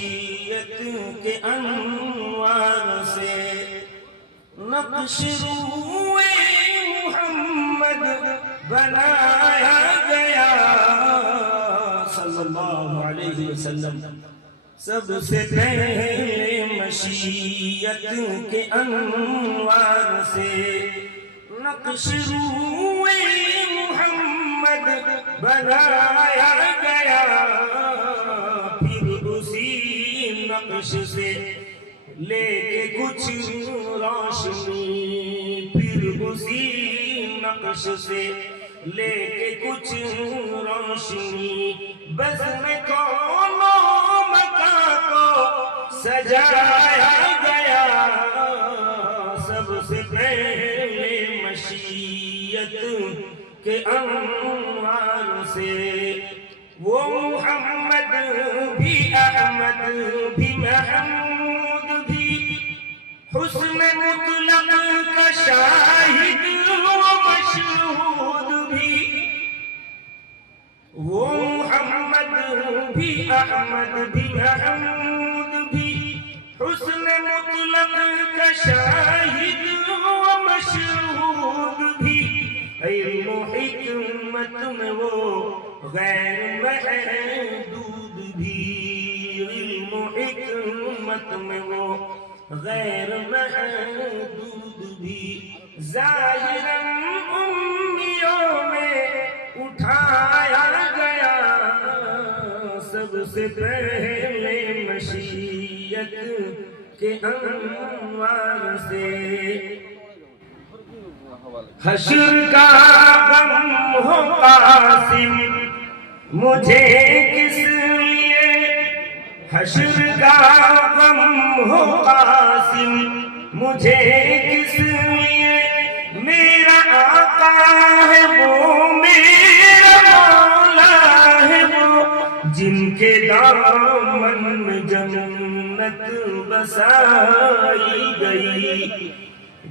مشیت کے انوار سے نقش روئے محمد بنایا گیا صلی اللہ علیہ وسلم سب سے پہلے مشیت کے انوار سے نقش روئے محمد بنایا گیا پھر اسی نقش سے لے کے کچھ روشنی پھر اسی نقش سے لے کے کچھ روشنی بزم کونوں مکان کو سجایا گیا سب سے پہلے مشیت کے انوار سے وہ محمد بھی احمد بھی محمود بھی حسن مطلق کا شاہد و مشہود بھی وہ محمد بھی احمد بھی محمود بھی حسن مطلق کا شاہد و مشہود بھی علم و حکمت میں وہ غیر محدود بھی علم و حکمت میں وہ غیر محدود بھی ظاہراً امیوں میں اٹھایا گیا سب سے پہلے مشیت کے انوار سے حشر کا غم ہو قاسم مجھے کس لیے حشر کا غم ہو قاسم مجھے کس لیے میرا آقا ہے وہ میرا مولا ہے وہ جن کے دامن میں جنت بسائی گئی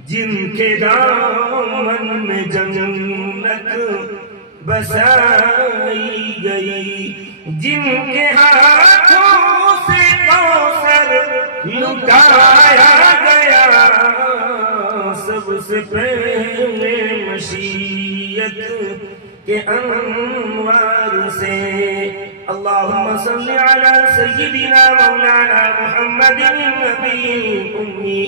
جن کے دامن میں جنت بسائی گئی جن کے ہاتھوں سے کوثر لٹایا گیا سب سے پہلے مشیت کے انوار سے اللہم صلی علی سیدنا مولانا محمد النبی الأمی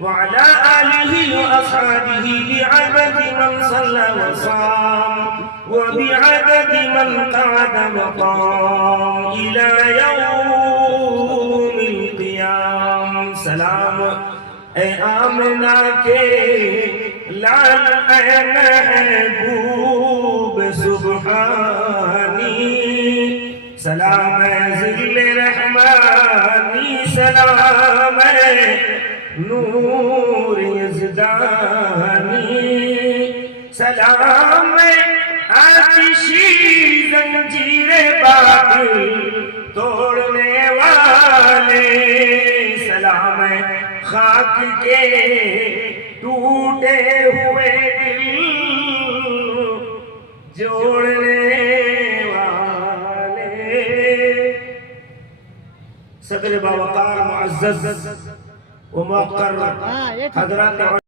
وعلى آله وأصحابه بعدد من صلى وصام وبعدد من قعد مقام إلى يوم القيام سلام اے آمنہ کے لال اے محبوب سبحانی سلام اے ذل رحمانی سلام اے نور یزدانی سلام آتشی زنجیر باطل توڑنے والے سلام خاک کے ٹوٹے ہوئے دل جوڑنے والے صدر باوقار معزز وموقر حضرات